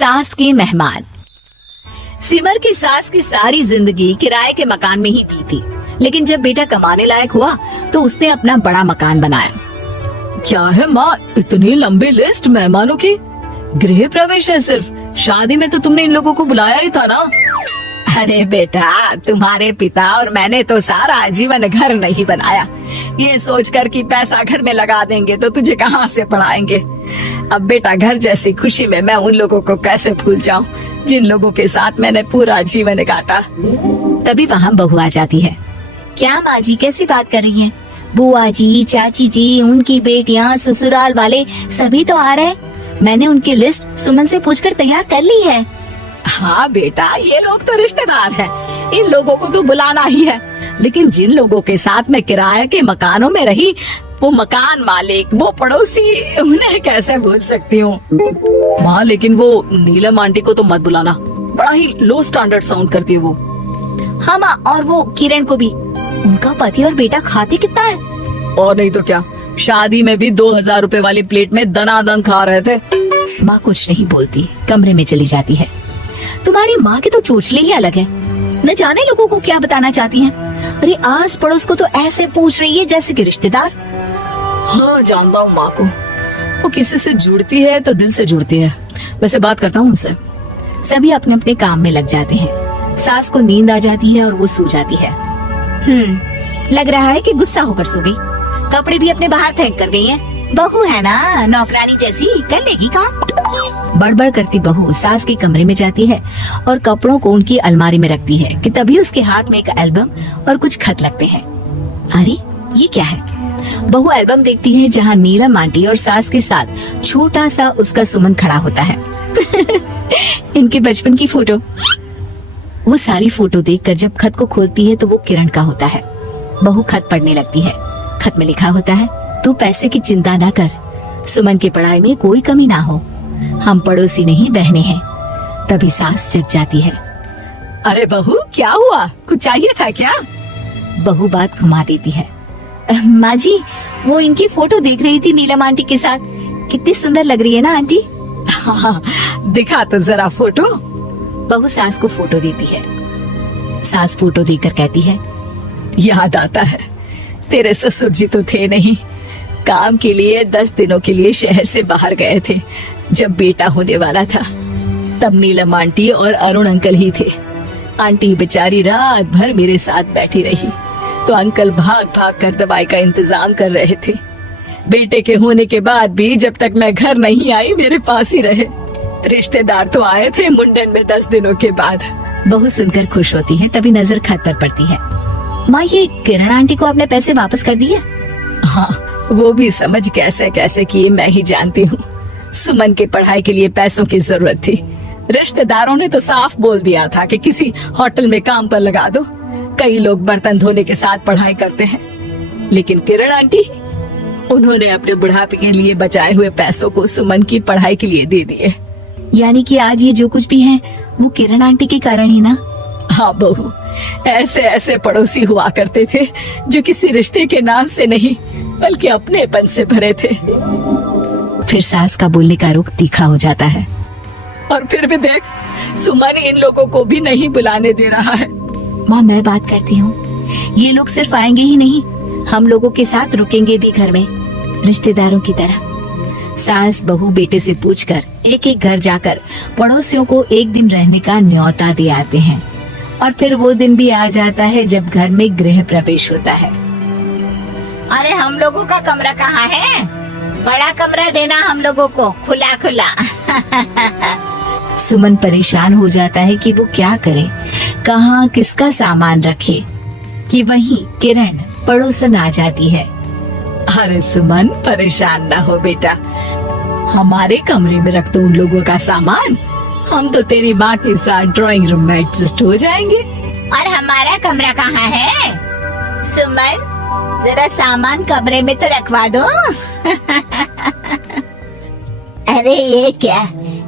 सास के मेहमान। सिमर की सास की सारी जिंदगी किराए के मकान में ही बीती, लेकिन जब बेटा कमाने लायक हुआ तो उसने अपना बड़ा मकान बनाया। क्या है माँ, इतनी लंबी लिस्ट मेहमानों की? गृह प्रवेश है सिर्फ, शादी में तो तुमने इन लोगों को बुलाया ही था ना। अरे बेटा, तुम्हारे पिता और मैंने तो सारा जीवन घर नहीं बनाया, ये सोचकर कि पैसा घर में लगा देंगे तो तुझे कहाँ से पढ़ाएंगे। अब बेटा, घर जैसी खुशी में मैं उन लोगों को कैसे भूल जाऊं जिन लोगों के साथ मैंने पूरा जीवन काटा। तभी वहाँ बहू आ जाती है। क्या माँ जी, कैसी बात कर रही हैं? बुआ जी, चाची जी, उनकी बेटियाँ, ससुराल वाले सभी तो आ रहे। मैंने उनकी लिस्ट सुमन से पूछकर तैयार कर ली है। हाँ बेटा, ये लोग तो रिश्तेदार हैं, इन लोगों को तो बुलाना ही है, लेकिन जिन लोगों के साथ मैं किराए के मकानों में रही, वो मकान मालिक, वो पड़ोसी, उन्हें कैसे भूल सकती हूँ। माँ, लेकिन वो नीलम आंटी को तो मत बुलाना, बड़ा ही लो स्टैंडर्ड साउंड करती है वो। हाँ माँ, और वो किरण को भी। उनका पति और बेटा खाते कितना है। और नहीं तो क्या, शादी में भी 2000 रुपए वाली प्लेट में दनादन खा रहे थे। माँ कुछ नहीं बोलती, कमरे में चली जाती है। तुम्हारी माँ की तो चोचले ही अलग है, न जाने लोगों को क्या बताना चाहती हैं। अरे आस पड़ोस को तो ऐसे पूछ रही है जैसे कि रिश्तेदार। हाँ जानता हूँ माँ को, वो किसी से जुड़ती है तो दिल से जुड़ती है। वैसे बात करता हूँ उनसे। सभी अपने अपने काम में लग जाते हैं। सास को नींद आ जाती है और वो सो जाती है। लग रहा है कि गुस्सा होकर सो गई। कपड़े भी अपने बाहर फेंक कर गई है। बहू है ना, नौकरानी जैसी, कर लेगी काम। बड़बड़ करती बहू सास के कमरे में जाती है और कपड़ों को उनकी अलमारी में रखती है कि तभी उसके हाथ में एक एल्बम और कुछ खत लगते हैं। अरे ये क्या है? बहू एल्बम देखती है जहाँ नीलम आंटी और सास के साथ छोटा सा उसका सुमन खड़ा होता है। इनके बचपन की फोटो। वो सारी फोटो देखकर जब खत को खोलती है तो वो किरण का होता है। बहू खत पढ़ने लगती है। खत में लिखा होता है, तू पैसे की चिंता ना कर, सुमन की पढ़ाई में कोई कमी ना हो, हम पड़ोसी नहीं बहने हैं। तभी सास जग जाती है। अरे बहू, क्या हुआ? कुछ चाहिए था क्या? बहू बात घुमा देती है। माँ जी, वो इनकी फोटो देख रही थी नीलम आंटी के साथ। कितनी सुंदर लग रही है ना आंटी। हाँ, दिखा तो जरा फोटो। बहू सास को फोटो देती है। सास फोटो देखकर कहती है, याद आता है, तेरे ससुर जी तो थे नहीं, काम के लिए 10 दिनों के लिए शहर से बाहर गए थे। जब बेटा होने वाला था तब नीलम आंटी और अरुण अंकल ही थे। आंटी बेचारी रात भर मेरे साथ बैठी रही तो अंकल भाग भाग कर दवाई का इंतजाम कर रहे थे। बेटे के होने के बाद भी जब तक मैं घर नहीं आई मेरे पास ही रहे। रिश्तेदार तो आए थे मुंडन में 10 दिनों के बाद। बहू सुनकर खुश होती है। तभी नजर खत पर पड़ती है। माँ, ये किरण आंटी को आपने पैसे वापस कर दिए? हाँ, वो भी समझ कैसे कैसे किए मैं ही जानती हूँ। सुमन की पढ़ाई के लिए पैसों की जरूरत थी। रिश्तेदारों ने तो साफ बोल दिया था कि किसी होटल में काम पर लगा दो। कई लोग बर्तन धोने के साथ पढ़ाई करते हैं, लेकिन किरण आंटी, उन्होंने अपने बुढ़ापे के लिए बचाए हुए पैसों को सुमन की पढ़ाई के लिए दे दिए। यानी कि आज ये जो कुछ भी है वो किरण आंटी के कारण ही ना? हाँ बहू, ऐसे ऐसे पड़ोसी हुआ करते थे जो किसी रिश्ते के नाम से नहीं बल्कि अपनेपन से भरे थे। फिर सास का बोलने का रुख तीखा हो जाता है। और फिर भी देख, सुमन इन लोगों को भी नहीं बुलाने दे रहा है। माँ, मैं बात करती हूँ, ये लोग सिर्फ आएंगे ही नहीं, हम लोगों के साथ रुकेंगे भी घर में, रिश्तेदारों की तरह। सास बहू बेटे से पूछकर एक एक घर जाकर पड़ोसियों को एक दिन रहने का न्योता दे आते हैं। और फिर वो दिन भी आ जाता है जब घर में गृह प्रवेश होता है। अरे हम लोगों का कमरा कहाँ है? बड़ा कमरा देना हम लोगों को, खुला खुला। सुमन परेशान हो जाता है कि वो क्या करे, कहाँ किसका सामान रखे, कि वहीं किरण पड़ोसन आ जाती है। अरे सुमन, परेशान ना हो बेटा, हमारे कमरे में रख दो उन लोगों का सामान, हम तो तेरी माँ के साथ ड्राइंग रूम में एडजस्ट हो जाएंगे। और हमारा कमरा कहाँ है? सुमन, जरा सामान कमरे में तो रखवा दो। अरे ये क्या,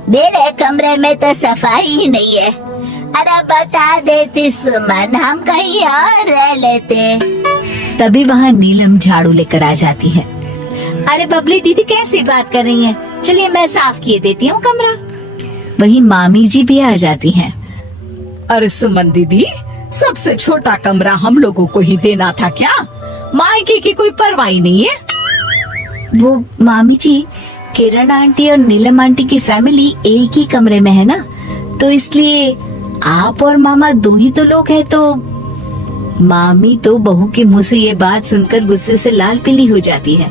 मेरे कमरे में तो सफाई ही नहीं है। अरे बता देती सुमन, हम कहीं और रह लेते। तभी वहाँ नीलम झाड़ू लेकर आ जाती है। अरे बबली दीदी, कैसी बात कर रही हैं? चलिए मैं साफ किए देती हूँ कमरा। वहीं मामी जी भी आ जाती हैं। अरे सुमन दीदी, सबसे छोटा कमरा हम लोगों को ही देना था क्या? मायके की कोई परवाह ही नहीं है। वो मामी जी, किरण आंटी और नीलम आंटी की फैमिली एक ही कमरे में है ना, तो इसलिए आप और मामा दो ही तो लोग हैं। तो मामी तो बहू के मुंह से ये बात सुनकर गुस्से से लाल पीली हो जाती है।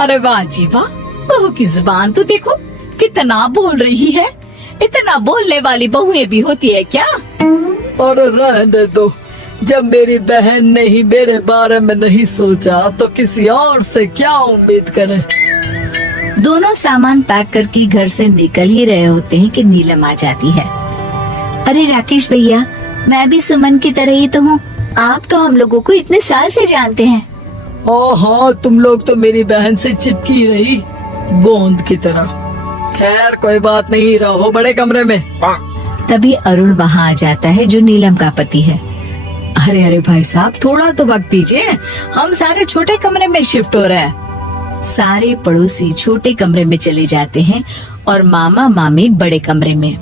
अरे वाह जी वाह, बहू की जुबान तो देखो, कितना बोल रही है। इतना बोलने वाली बहुएं भी होती है क्या? और रहने दो, जब मेरी बहन ने ही मेरे बारे में नहीं सोचा तो किसी और से क्या उम्मीद करें। दोनों सामान पैक करके घर से निकल ही रहे होते हैं कि नीलम आ जाती है। अरे राकेश भैया, मैं भी सुमन की तरह ही तो हूँ। आप तो हम लोगों को इतने साल से जानते हैं। हाँ, तुम लोग तो मेरी बहन से चिपकी रही गोंद की तरह। खैर कोई बात नहीं, रहो बड़े कमरे में। तभी अरुण वहाँ आ जाता है, जो नीलम का पति है। अरे अरे भाई साहब, थोड़ा तो वक्त दीजिए, हम सारे छोटे कमरे में शिफ्ट हो रहे हैं। सारे पड़ोसी छोटे कमरे में चले जाते हैं और मामा मामी बड़े कमरे में।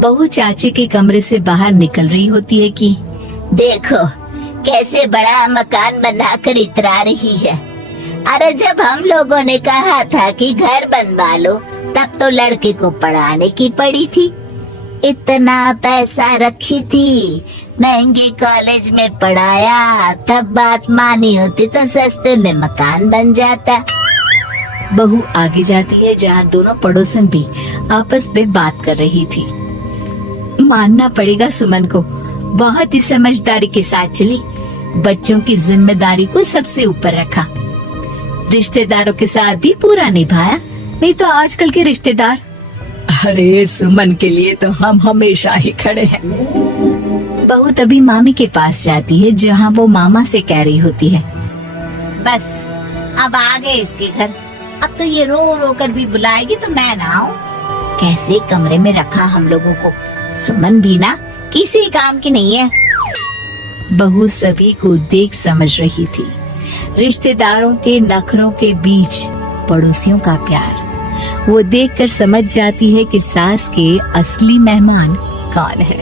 बहू चाची के कमरे से बाहर निकल रही होती है कि देखो कैसे बड़ा मकान बनाकर इतरा रही है। अरे जब हम लोगों ने कहा था कि घर बनवा लो, तब तो लड़के को पढ़ाने की पड़ी थी। इतना पैसा रखी थी, महंगे कॉलेज में पढ़ाया, तब बात मानी होती तो सस्ते में मकान बन जाता। बहू आगे जाती है, जहाँ दोनों पड़ोसन भी आपस में बात कर रही थी। मानना पड़ेगा सुमन को, बहुत ही समझदारी के साथ चली। बच्चों की जिम्मेदारी को सबसे ऊपर रखा, रिश्तेदारों के साथ भी पूरा निभाया। नहीं तो आजकल के रिश्तेदार। अरे सुमन के लिए तो हम हमेशा ही खड़े हैं। बहू तभी मामी के पास जाती है, जहाँ वो मामा से कह रही होती है, बस अब आ गए इसके घर। अब तो ये रो रो कर भी बुलाएगी तो मैं ना आऊं। कैसे कमरे में रखा हम लोगों को। सुमन भी ना किसी काम की नहीं है। बहू सभी को देख समझ रही थी। रिश्तेदारों के नखरों के बीच पड़ोसियों का प्यार। वो देखकर समझ जाती है कि सास के असली मेहमान कौन है।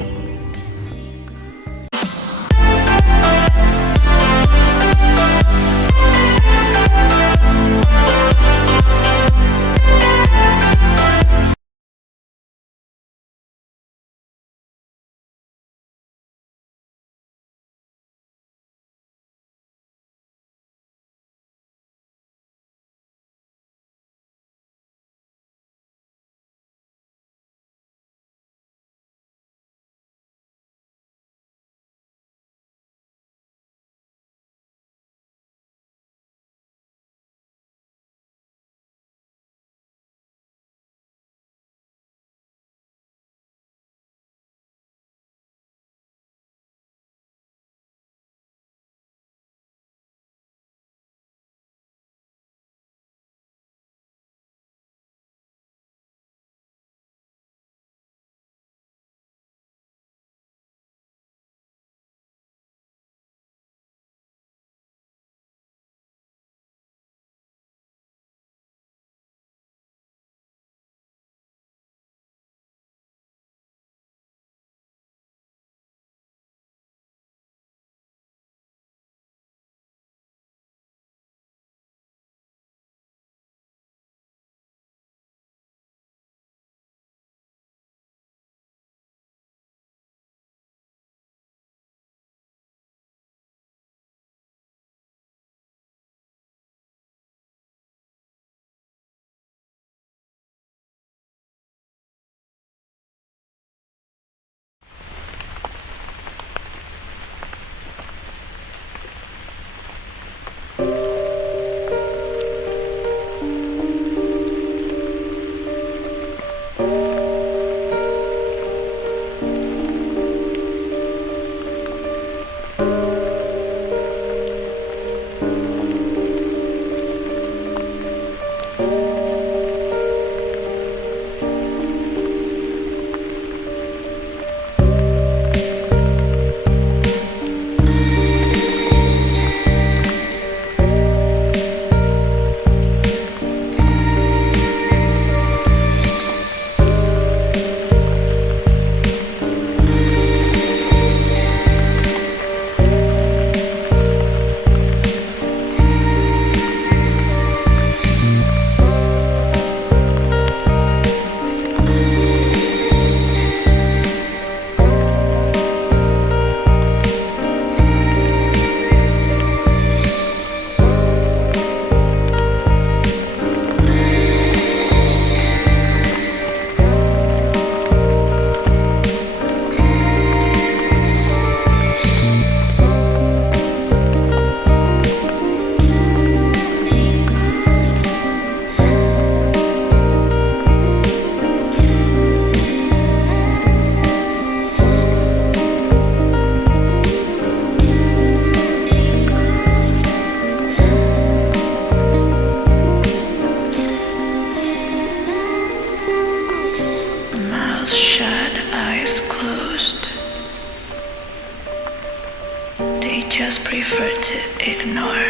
to ignore.